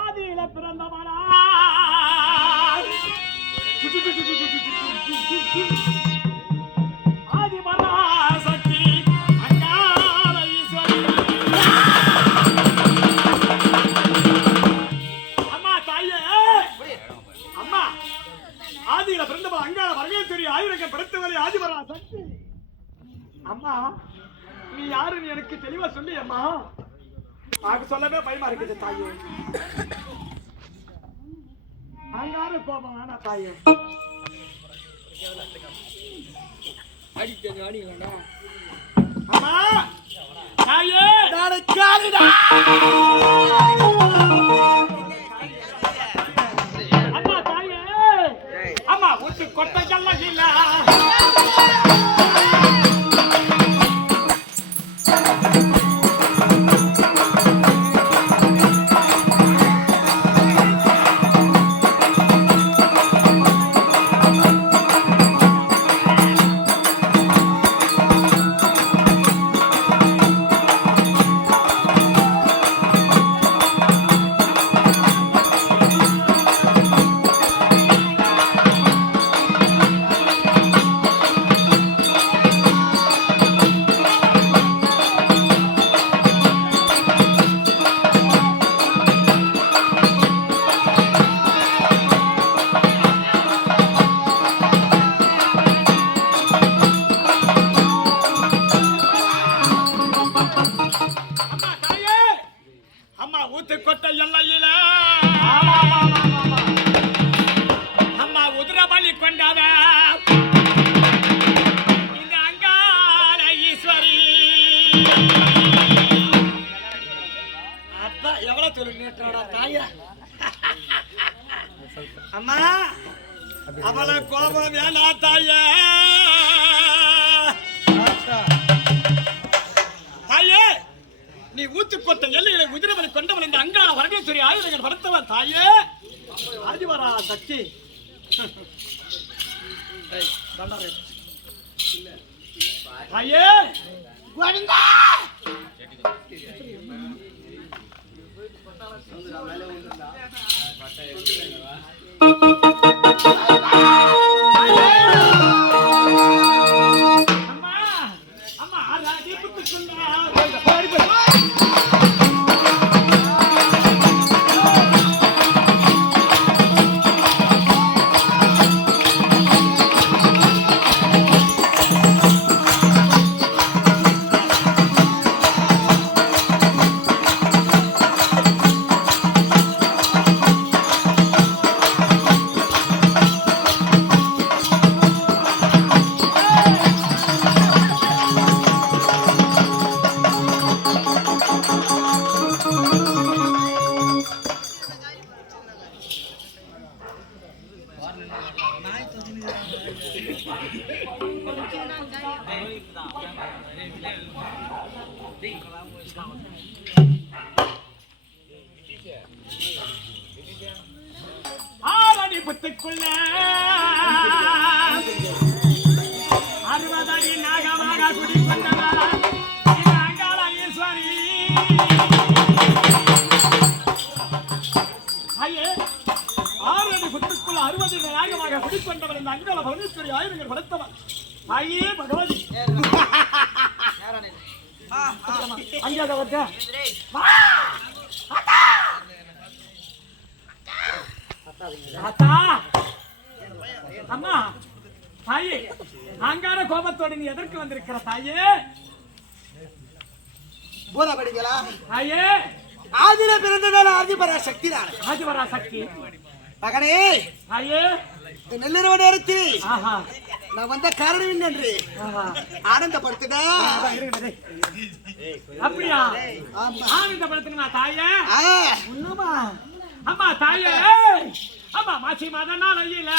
ஆதியில பிறந்தவனா ஆதிபராசக்தி அங்கார ஈஸ்வரி. அம்மா தாயே, அம்மா ஆதியில பிறந்தவன் அங்கார பரமேஸ்வரி ஆயுரங்க படைத்தவரை ஆதிபராசக்தி. அம்மா நீ யாருன்னு எனக்கு தெளிவா சொல்லி அம்மா. அது சொல்லவே பயமா இருக்குது தாயே. அங்காரு கோபம் வேணா தாயே. அம்மா தாயே, அம்மா தாயே, அம்மா ஊட்டு கொட்டைக்கெல்லாம் இல்ல. அவளை கோபம் வேணா தாயே தாயே நீ ஊத்துக்கோட்டை எல்லைகளை குதிரவனை கொண்டவன் இந்த அங்காள வரகேஸ்வரி ஆயுதங்கள் வளர்த்தவன் தாயே ஆதிவரா சக்தி தாயே ஆரணிப்புத்துக்குள்ள 60 அடி நாகமாக குடிக்கொண்டவர் அங்காள ஈஸ்வரி ஐயே 6 அடி புத்துக்குள்ள 60 அடி நாகமாக குடிக்கொண்டவர் இந்த அங்காள பரமேஸ்வரி ஆயுதங்கள் படைத்தவர் ஐயே பகவதி அங்கே வருது அம்மா தாயே அங்கார கோபத்தோடு நீ எதற்கு வந்திருக்கிற தாயே போதா படிங்களா தாயே ஆதில பிறந்ததால ஆதிபரா சக்தி தான் ஆதிபரா சக்தி மகனே தாயே நெல்லிரவ நேரத்தில் நான் வந்த காரணம் என்று ஆனந்தப்படுத்துடா அப்படியா ஆனந்தப்படுத்துனா தாயே உண்மைமா அம்மா தாயே அம்மா மாசி மாத நாளையில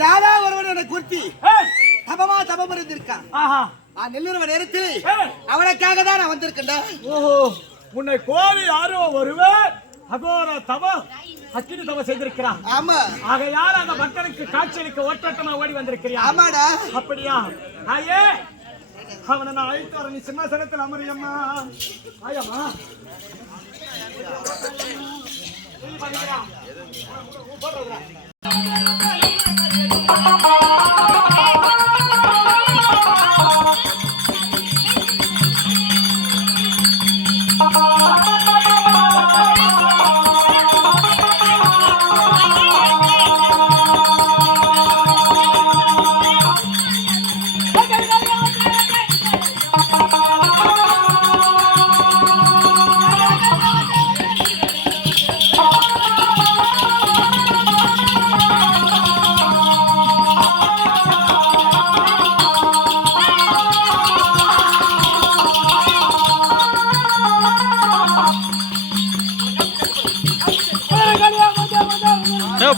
யாரா ஒருவன் என்னை குறித்து தபமா தபம் இருந்திருக்கான். நெல்லுறவ நேரத்தில் அவனுக்காக தான் நான் வந்திருக்கேன். ஓஹோ, உன்னை கோரி யாரோ ஒருவர் அகோர தவம் அக்கினி தவம் செய்திருக்கிறான். ஆமா, ஆகையால் அந்த மக்களுக்கு காட்சியளிக்க ஓட்டமா ஓடி வந்திருக்கிறியா? ஆமாடா. அப்படியா? ஆயே அவனை நான் அழைத்து வர, நீ சிம்மாசனத்தில் அமரியம்மா. ஆயம்மா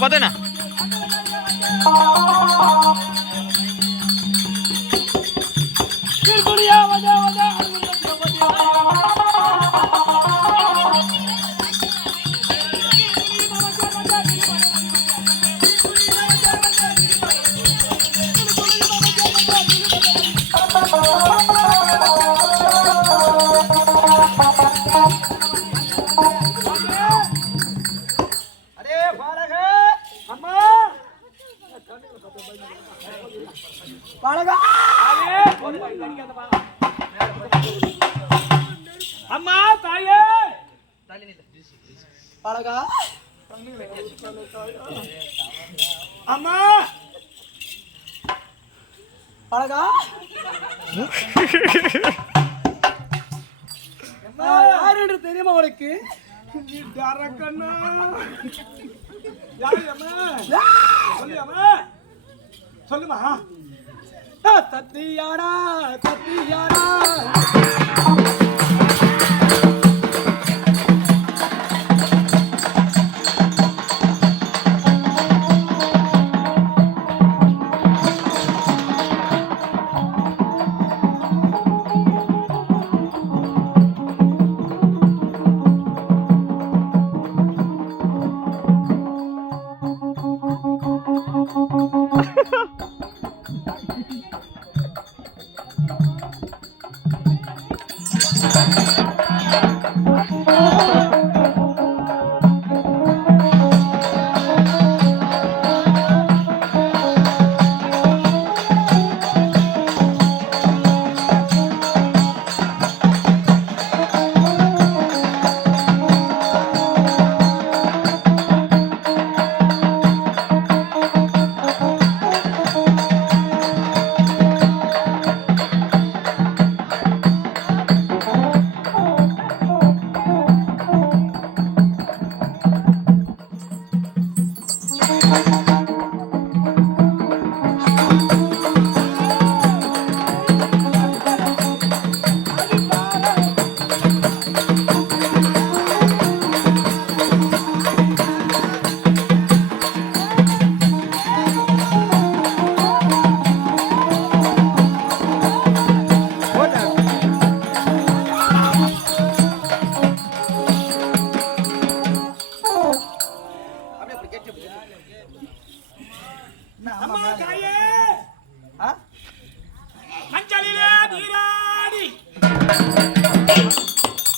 பார்த்தேண்ணா அம்மா தாயே பழகா அம்மா பழகா யார் என்று தெரியுமா உனக்கு? கண்ணா யாரு அம்மா சொல்லு அம்மா சொல்லுமா சத்தியாடா சத்தியாடா அம்மா தாயே ஆ? மஞ்சளிலே நீராடி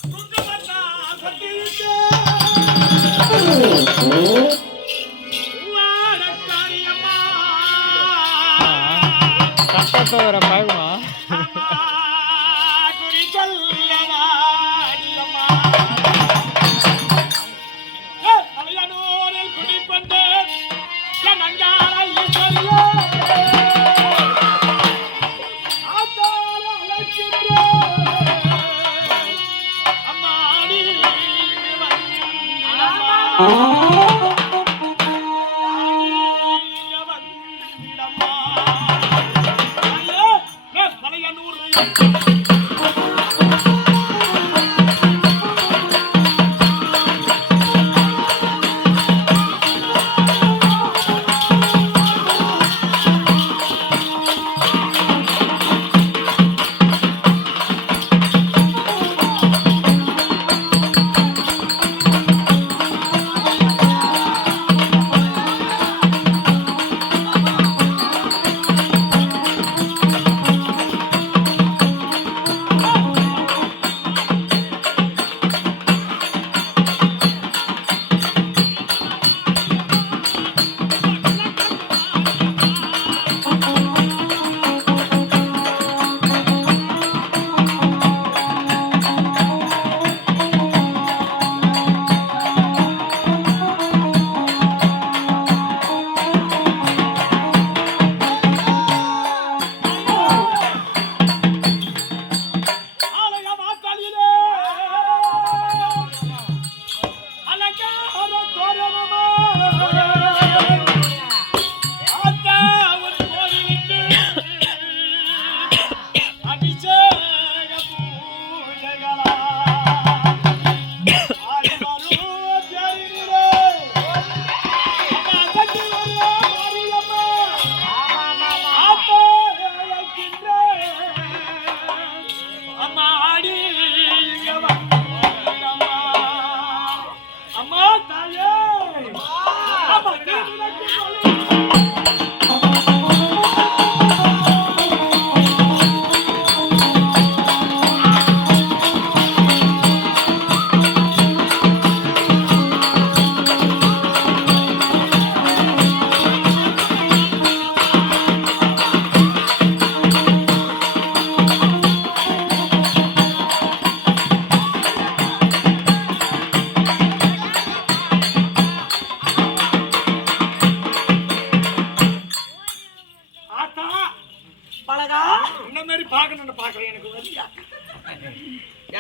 குங்குமத்தா சத்தியிட்டு வாடக்காரி அம்மா கஷ்டத்தோட பாய்மா அம்மா குறி சொல்லவாடி அம்மா தலையனூரில் குடிக்கொண்டு என் அஞ்சாலை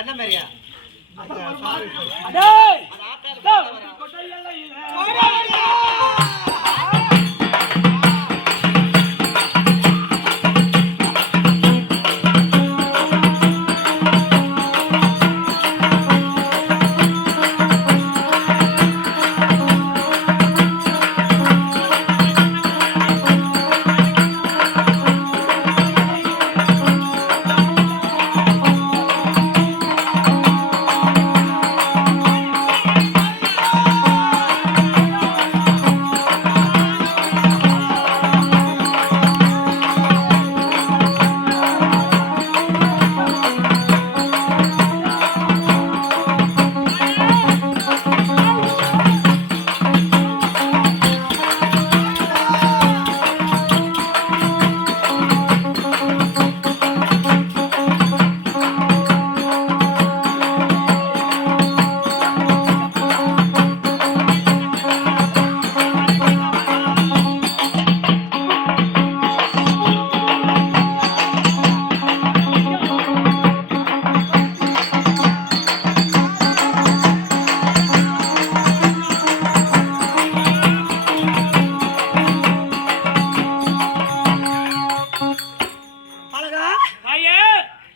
என்ன மாதிரியா அடேய் கொட்டை எல்லையில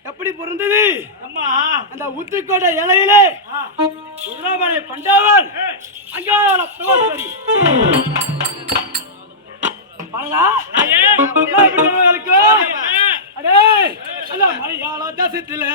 எப்படி பொருந்தது அம்மா அந்த உத்திக்கோட்டை இலையிலே உருளாமலை பண்டாவன் அங்காள பிரபோசரி பழகா பிள்ளைகளுக்கு அடே அந்த மலையாள தேசத்தில்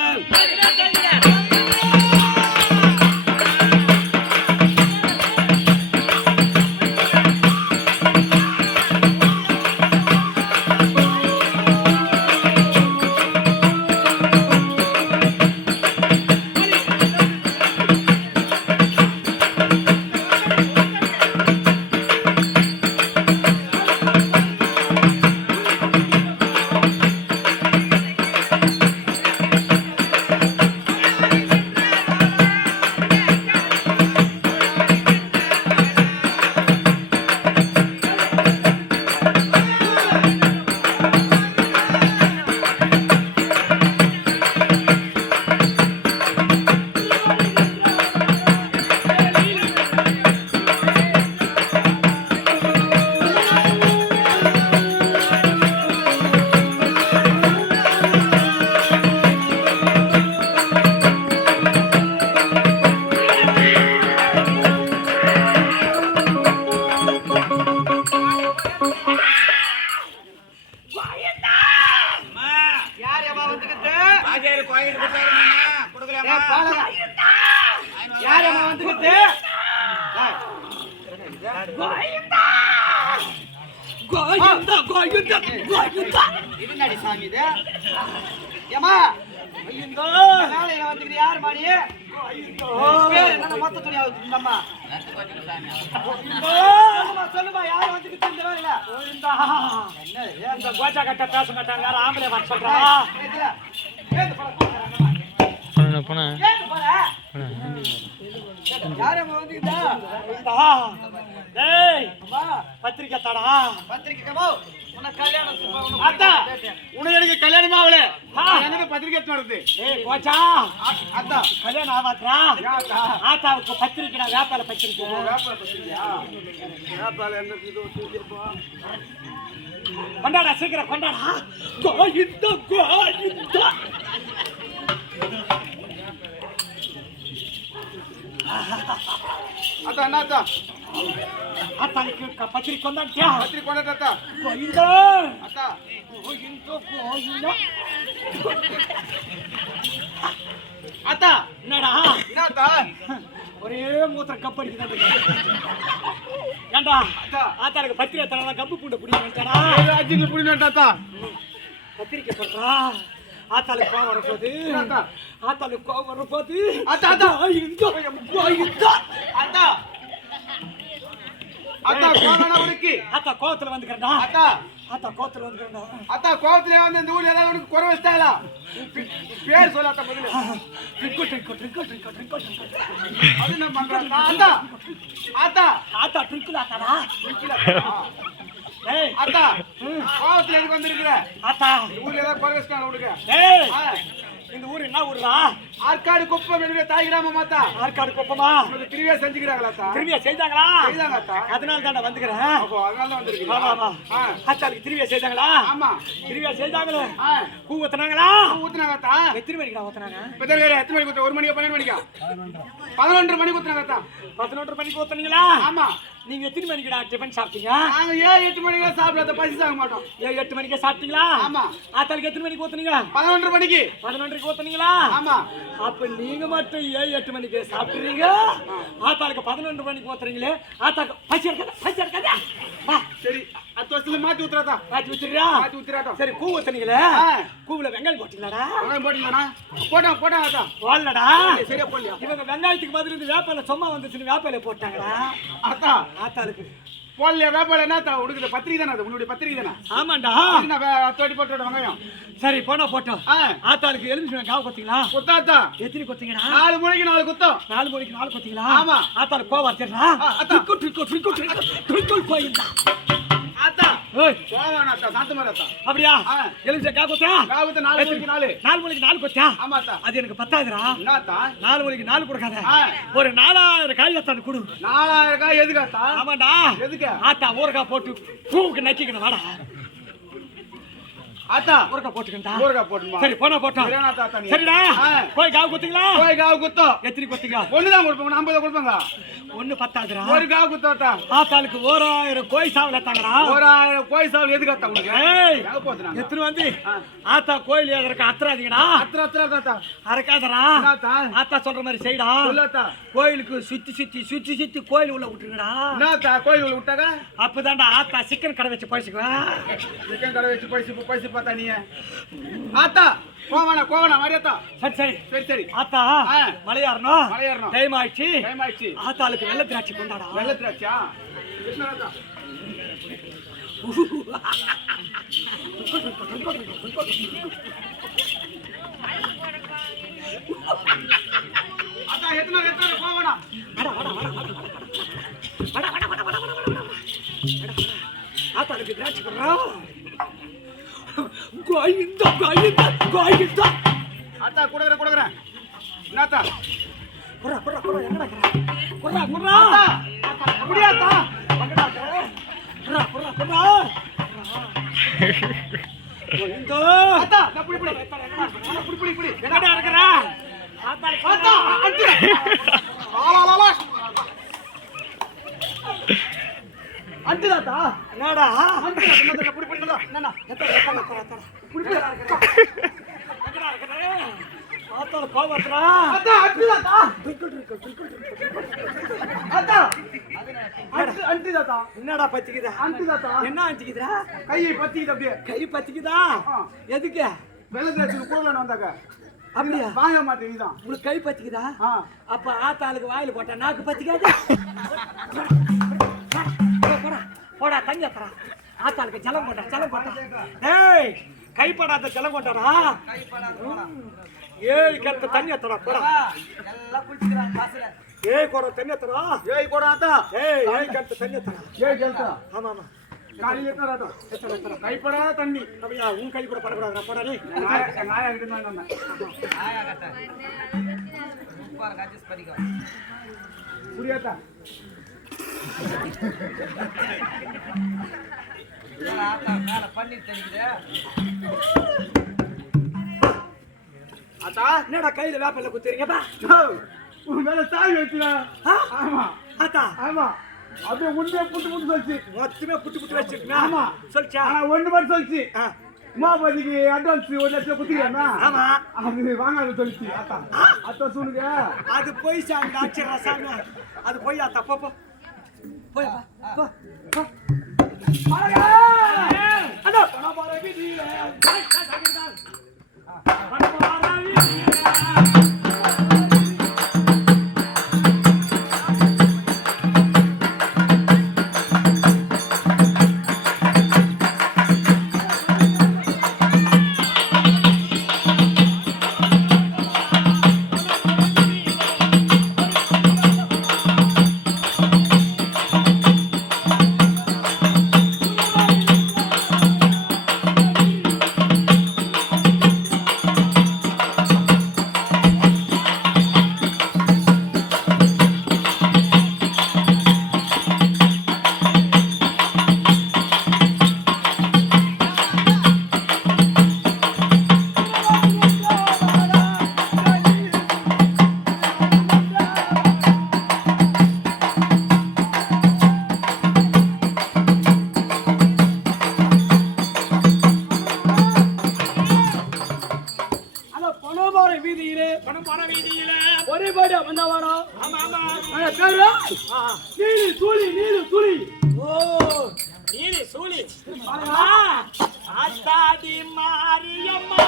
இதுனடி சாமி இது ஏமா ஐயோ நாளையில வந்துக்கிற யார் மாடி பேர் என்ன மொத்த துணியா வச்சிருந்தம்மா சொல்லுமா யார் வந்துக்கிட்டு இந்த வேலையில என்ன இந்த கோச்சா கட்ட பேச மாட்டாங்க யாரும் ஆம்பளை வர சொல்றா போன யாரம்மா வந்துக்கிட்டா டேய் பத்திரிக்கை தாடா பத்திரிக்கைக்கமோ உனக்கு கல்யாணம் அத்தா உனக்கு எனக்கு கல்யாணமா ஆகல எனக்கு பத்திரிக்கை நடந்து ஏய் கோச்சா அத்தா கல்யாணம் ஆகாதா ஆத்தாவுக்கு பத்திரிக்கைடா வியாபார பத்திரிக்கை வியாபார பத்திரிக்கையா வியாபார என்ன இது கொண்டாடா சீக்கிரம் கொண்டாடா கோயிந்தா அத்தா என்ன அத்தா ஆத்தாளுக்கு பத்திரிக்கை கொண்டாட்டியா பத்திரிக்கை கொண்டாட்ட அத்தா கோயிந்தா அத்தா கோயிந்தா அத்தா என்னடா என்ன அத்தா ஒரே மூத்திர கப் அடிக்குது ஏண்டா ஆத்தாளுக்கு பத்திரிக்கை தரலாம் கப்பு பூண்டை பிடிக்கா அஜிங்க புடினட்டா பத்திரிக்கை சொல்றா ஆத்தாளுக்கு கோவம் வரப்போது ஆத்தாளுக்கு கோவம் வரப்போது அத்தா அத்தா அத்தா அத்தா கோவனா உனக்கு ஆத்தா கோவத்துல வந்துக்கிறடா அத்தா ஆத்தா கோவத்துல வந்துக்கிறடா அத்தா கோவத்துல வந்து இந்த ஊர்ல ஏதாவது உனக்கு குறை வச்சாங்களா பேர் சொல்ல அத்தா முதல்ல ட்ரிங்கு அது என்ன பண்றா அத்தா அத்தா ஆத்தா ட்ரிங்கு ஆத்தாடா ஏய் அத்தா கோவத்துல எதுக்கு வந்திருக்கிற ஆத்தா ஊர்ல ஏதாவது குறை வச்சாங்களா உனக்கு ஏய் இந்த ஊர் என்ன ஊர்டா ஆற்காடு குப்பம் என்னுடைய தாய் கிராமம் மாத்தா. ஆற்காடு குப்பமா? உங்களுக்கு திருவிழா செஞ்சுக்கிறாங்களா அத்தா? திருவிழா செய்தாங்களா? செய்தாங்க அத்தா. அதனால தான் வந்துக்கிறேன். அப்போ அதனால தான் வந்திருக்கீங்க. ஆமா ஆமா. அத்தாளுக்கு திருவிழா செய்தாங்களா? ஆமா. திருவிழா செய்தாங்களே. பூ ஊத்துனாங்களா? பூ ஊத்துனாங்க அத்தா. எத்தனை மணிக்கு ஊத்துனாங்க? பெதர்வேல எத்தனை மணிக்கு ஊத்து? 1 மணிக்கு 12 மணிக்கா? 11 மணிக்கு ஊத்துனாங்க அத்தா. 11 மணிக்கு ஊத்துனீங்களா? ஆமா. நீங்க எத்தனை மணிக்குடா டிபன் சாப்பிட்டீங்க? நாங்க 8 மணிக்கு சாப்பிடல, பசி தாங்க மாட்டோம். 8 மணிக்கு சாப்பிட்டீங்களா? ஆமா. ஆத்தாளுக்கு எத்தனை மணிக்கு ஊத்துனீங்க? 11 மணிக்கு. 11 ஊத்துனீங்களா? ஆமா. அப்ப நீங்க மட்டும் 8 மணிக்கு சாப்பிடுறீங்க, ஆத்தாளுக்கு 11 மணிக்கு ஊத்துறீங்களே. ஆத்தாக்கு பசி எடுக்காத. சரி, அடுத்த வருஷத்துல மாத்தி ஊத்துறாதா? மாத்தி ஊத்துறியா? மாத்தி ஊத்துறாதா? சரி, கூ ஊத்துனீங்களே, கூவுல வெங்காயம் போட்டீங்களாடா? வெங்காயம் போட்டீங்களா? போட்டா ஆத்தா. போடலடா. சரியா போடலையா? இவங்க வெங்காயத்துக்கு பதில் இருந்து வேப்பல சும்மா வந்துச்சுன்னு வேப்பல போட்டாங்களா? ஆத்தா, ஆத்தாளுக்கு போடலையா? வேப்பல என்னத்தா உடுக்குது? பத்திரிக்கை தானே அது? உன்னுடைய பத்திரிக்கை தானே? ஆமாண்டா. தோட்டி போட்டு வெங்காயம். சரி, போட்டோம். ஆத்தாளுக்கு எலுமிச்சை காவு கொத்தீங்களா? கொத்தாத்தா. எத்தனை கொத்தீங்கடா? 4 மணிக்கு 4 கொத்தம். 4 மணிக்கு 4 கொத்தீங்களா? ஆமா. ஆத்தாளுக்கு கோவம் வச்சிடுறா. ட்ரிக்கல் போயிருந்தா ஆத்தா. ஏய், கோவானா அத்தா, சாந்தமரத்தா. அப்படியா? எலுமிச்சை காவு கொத்தா? காவு கொத்த 4 மணிக்கு 4. 4 மணிக்கு 4 கொத்தா? ஆமாத்தா. அது எனக்கு பத்தாதுடா. என்னத்தா? 4 மணிக்கு 4 கொடுக்காத. ஒரு 4000 காய் அத்தானு கொடு. 4000 காய் எதுக்கு அத்தா? ஆமாடா. எதுக்கு? ஆத்தா ஊறுகாய் போட்டு பூவுக்கு நக்கிக்கணும் வாடா. ஆத்தா ஊறுகாய் போட்டுக்கண்டா. ஊறுகாய் போடுமா? சரி, போனா போட்டோம். சரிடா. போய் காவு குத்துங்களா? போய் காவு குத்தோம். எத்தனை குத்துங்க? 1 தான் கொடுப்போம். 50 கொடுப்போங்க. 1 பத்தாதுடா. ஒரு காவு குத்தாத்தா. ஆத்தாளுக்கு 1000 கோய் சாவல் ஏத்தாங்கடா. 1000 கோய் சாவல் எதுக்கு அத்தா உங்களுக்கு? ஏய், எத்தனை வந்து ஆத்தா கோயில் ஏதறக்க அத்தராதீங்கடா. அத்தராதா. அரக்காதடா. ஆத்தா சொல்ற மாதிரி செய்டா. சொல்லத்தா. கோயிலுக்கு சுத்தி கோயில் உள்ள விட்டுருங்கடா. என்னத்தா கோயில் உள்ள விட்டாங்க? அப்பதான்டா ஆத்தா சிக்கன் கடை வச்சு பைசுக்குவா. சிக்கன் கடை வச்சு பைசு பார்த்தா நீ ஆத்தா கோவனா மாரியாத்தா. சரி ஆத்தா, மலையாறணும். டைம் ஆயிடுச்சு. ஆத்தாளுக்கு வெள்ளை திராட்சை கொண்டாடா. வெள்ளை திராட்சா? ஆத்தா எத்தனை கோவனா? ஆத்தாளுக்கு திராட்சை கொண்டா. ஆத்தா குடுக்குறேன். என்னத்தா? குடுறா என்னடா? குடுறா. அப்படியாத்தா? குடுறா. ஆத்தா புடி. என்னடா இருக்கற? ஆத்தா அடி. ஆலா. அண்டுதாத்தா. என்னடா? அண்டுதா. புடி பண்ணடா. என்னடா? எத்தட. புடி. எங்கடா இருக்கற? ஆத்தால கோவத்ரா. ஆத்தா அண்டுதாத்தா. ஆத்தா. அண்டுதாத்தா. என்னடா பத்திக்குதா? அண்டுதாத்தா. என்ன அண்டிக்குதா? கை பத்திக்குது அப்படியே. கை பத்திக்குதா? எதுக்கு? வெள்ளத்துல குறலன்னு வந்தாங்க. அப்படியே வாங்க மாட்டேங்குதான். உங்களுக்கு கை பத்திக்குதா? அப்ப ஆத்தாளுக்கு வாயில போட்டா நாக்கு பத்திக்காது. போடா தண்ணி அத்தரா. ஆத்தாளுக்கு ஜலம் போட்டா. ஏய், கைப்படாத ஜலம் போட்டாடா. ஏய் கத்த தண்ணி அத்தரா. போடா எல்லாம் குளிச்சுக்கறாங்க காசுல. ஏய் போடா தண்ணி அத்தரா. ஏய் போடா ஆத்தா. ஏய் கத்த தண்ணி அத்தரா. ஏய் கத்த. ஆமா காலில ஏத்தறாடா. ஏத்தற கைப்படாத தண்ணி. அப்படியே உன் கை கூட படக்கூடாதுடா. போடா நீ. நாயா கிட்ட நான் வந்தேன். நாயா கத்த. சூப்பர் காஜஸ் படிக்கோ. புரியாதா? மேல பண்ணி தெரியுது. ஆத்தா என்னடா கையில வேப்பல குத்துறீங்கப்பா? உன் மேல சாய் வச்சுடா. ஆமா ஆத்தா. ஆமா அது உன்னை புட்டு சொல்லிச்சு. மொத்தமே புட்டு வச்சிருக்கா. ஆமா சொல்லிச்சா? ஒண்ணு மட்டும் சொல்லிச்சு. உமாபதிக்கு அட்வான்ஸ் 1 லட்சம் குத்திக்கிறா. ஆமா அது வாங்காத சொல்லிச்சு. ஆத்தா சொல்லுங்க. அது போய் சாங்க ஆச்சரா சாங்க. அது போய் ஆத்தா போ. போ. அடோ பணபார வீதியில பணபார வீதியில வீதியிலே பணம் போன வீதியில ஒரே பாடு வந்தவாரோ ஆமா ஆமா பேரு ஆ. நீலு சூழி நீலு சூழி ஓ நீலி சூலி அம்மா ஆத்தாடி மாரியம்மா